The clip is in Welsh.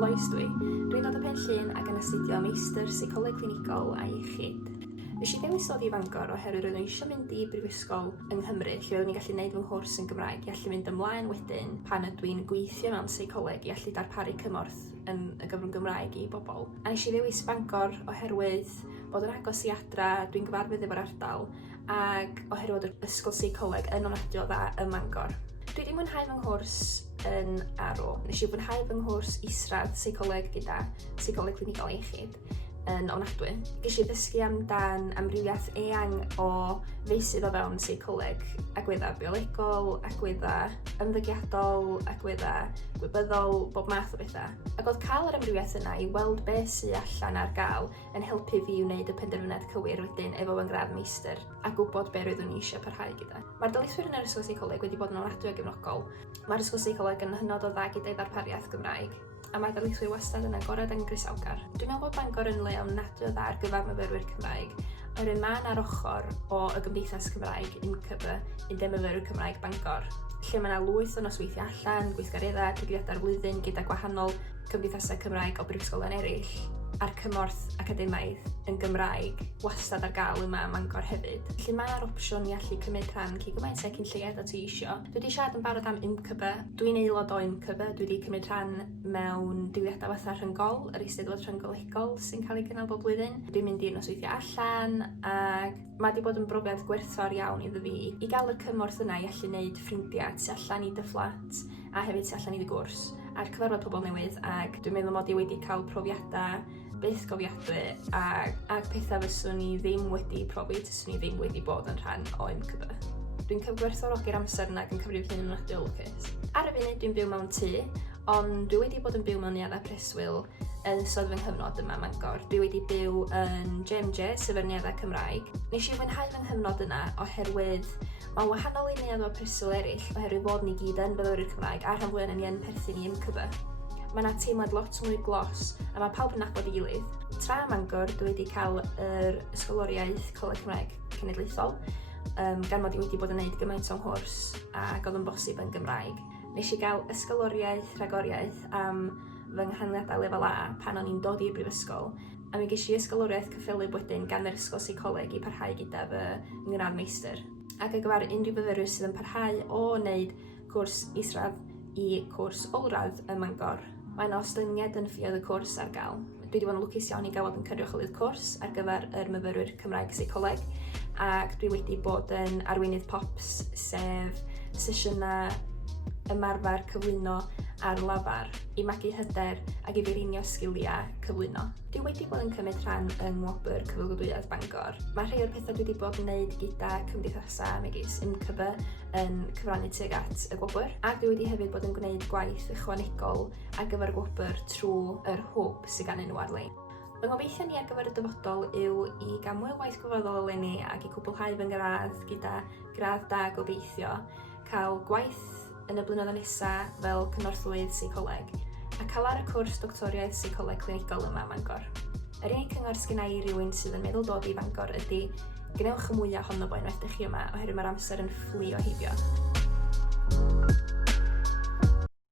Lois dwi'n dod o Penllyn ac yn astudio meistr seicoleg clinigol a iechyd. Nes i ddewis dod i Fangor oherwydd roeddwn i eisiau mynd i brifysgol yng Nghymru lle roeddwn i'n gallu gwneud fy nghwrs yn Gymraeg i allu mynd ymlaen wedyn pan ydw i'n gweithio mewn seicoleg i allu darparu cymorth yn y gyfrwng Gymraeg i bobl. A nes i ddewis Bangor oherwydd bod yn agos i adra, dwi'n gyfarwydd efo'r ardal ac oherwydd yr ysgol seicoleg yn ofnadwy o dda ym Mangor. Dwi wedi mwynhau fy nghwrs yn Arw. Nes i fwynhau fy nghwrs isradd seicoleg gyda seicoleg clinigol iechyd yn ofnadwy. Ges i ddysgu amdan amrywiaeth eang o feysydd o fewn seicoleg, agweddau biolegol, agweddau ymddygiadol, agweddau gwybyddol, bob math o bethau. Ac oedd cael yr amrywiaeth yna i weld beth sydd allan ar gael yn helpu fi wneud y penderfyniad cywir wedyn efo fy ngradd meistr a gwybod be roeddwn i eisiau parhau gyda. Mae'r daleithwyr yn yr ysgol seicoleg wedi bod yn ofnadwy o gefnogol. Mae'r ysgol seicoleg yn hynod o dda gyda'i ddarpariaeth Gymraeg, a mae'r daleithwyr wastad yn agored yn groesawgar. Dwi'n meddwl bod Bangor yn le ofnadwy o dda ar gyfer myfyrwyr Cymraeg, oherwydd mae'n ar ochr o y Gymdeithas Cymraeg UMCB, Undeb Myfyrwyr Cymraeg Bangor, lle mae yna lwyth o nosweithiau allan, gweithgareddau, digwyddiadau'r flwyddyn gyda gwahanol Gymdeithasau Cymraeg o brifysgolion eraill, a'r cymorth academaidd yn Gymraeg wastad ar gael yma ym Mangor hefyd. Felly mae'r opsiwn i allu cymryd rhan cyn gymaint ag lled o ti isio. Dwi wedi siarad yn barod am UMCB. Dwi'n aelod o UMCB. Dwi wedi cymryd rhan mewn digwyddiadau fatha Rhyngol, yr Eisteddfod Rhyngolegol sy'n cael ei gynnal bob blwyddyn. Dwi'n mynd i'r nosweithiau allan ac mae wedi bod yn brofiad gwerthfawr iawn iddo fi i gael y cymorth yna i allu gwneud ffrindiau tu allan i dy fflat a hefyd tu allan i dy gwrs a'r cyfarfod pobl newydd, ac dwi'n meddwl mod i wedi cael profiadau byth gofiadwy ac pethau fyswn i ddim wedi profi tyswn i ddim wedi bod yn rhan o UMCB. Dwi'n cyfgwerthfawrogi'r amser yna ac yn cyfrif hyn yn ofnadwy o lwcus. Ar y funud dwi'n byw mewn tŷ, ond dwi wedi bod yn byw mewn neuaddau preswyl yn ystod fy nghyfnod yma Mangor. Dwi wedi byw yn JMJ, sef yr neuaddau Cymraeg. Nes i fwynhau fy nghyfnod yna oherwydd mae'n wahanol i neuaddau preswyl eraill oherwydd bod ni gyd yn fyfyrwyr Cymraeg a rhan fwyaf ni yn perthyn i UMCB. Mae yna teimlad lot mwy glos a mae pawb yn nabod ei gilydd. Tra Mangor, dwi wedi cael yr ysgoloriaeth Coleg Cymraeg Cenedlaethol, gan mod i wedi bod yn gwneud gymaint o'n nghwrs ac oedd yn bosib yn Gymraeg. Nes i gael ysgoloriaeth rhagoriaeth am fy nghanlyniadau lefel A pan o'n i'n dod i'r brifysgol, a mi ges i ysgoloriaeth cyffelyb wedyn gan yr ysgol seicoleg i parhau gyda fy ngradd meistr. Ac ar gyfer unrhyw fyfyrwyr sydd yn parhau o wneud cwrs isradd i cwrs olradd ym Mangor, mae'n ostyngiad yn ffiodd y cwrs ar gael. Dwi wedi bod yn lwcus iawn i gael yn cynrychiolwydd cwrs ar gyfer yr myfyrwyr Cymraeg seicoleg, ac dwi wedi bod yn arweinydd POPs, sef sesiynau ymarfer cyflwyno ar lafar i magu hyder ac i ddilynio sgiliau cyflwyno. Dwi wedi bod yn cymryd rhan yng Ngwobr Cyflogadwyedd Bangor. Mae rhai o'r pethau dwi wedi bod yn gwneud gyda cymdeithasau megis UMCB yn cyfrannu tuag at y Gwobr, ac dwi wedi hefyd bod yn gwneud gwaith ychwanegol ar gyfer y Gwobr trwy yr hwb sydd gan nhw ar-lein. Fy ngobeithio ni ar gyfer y dyfodol yw i gael mwy o waith gyfodol eleni ac i cwblhau fy ngradd gyda gradd da gobeithio, cael gwaith yn y blynyddoedd nesaf fel cynorthwydd seicoleg a cael ar y cwrs doctoriaeth seicoleg clinigol yma Mangor. Yr unig cyngor sgynna i rywun sydd yn meddwl dod i Fangor ydy gwnewch y mwyaf ohono fo unwaith ydych chi yma oherwydd mae'r amser yn fflio heibio.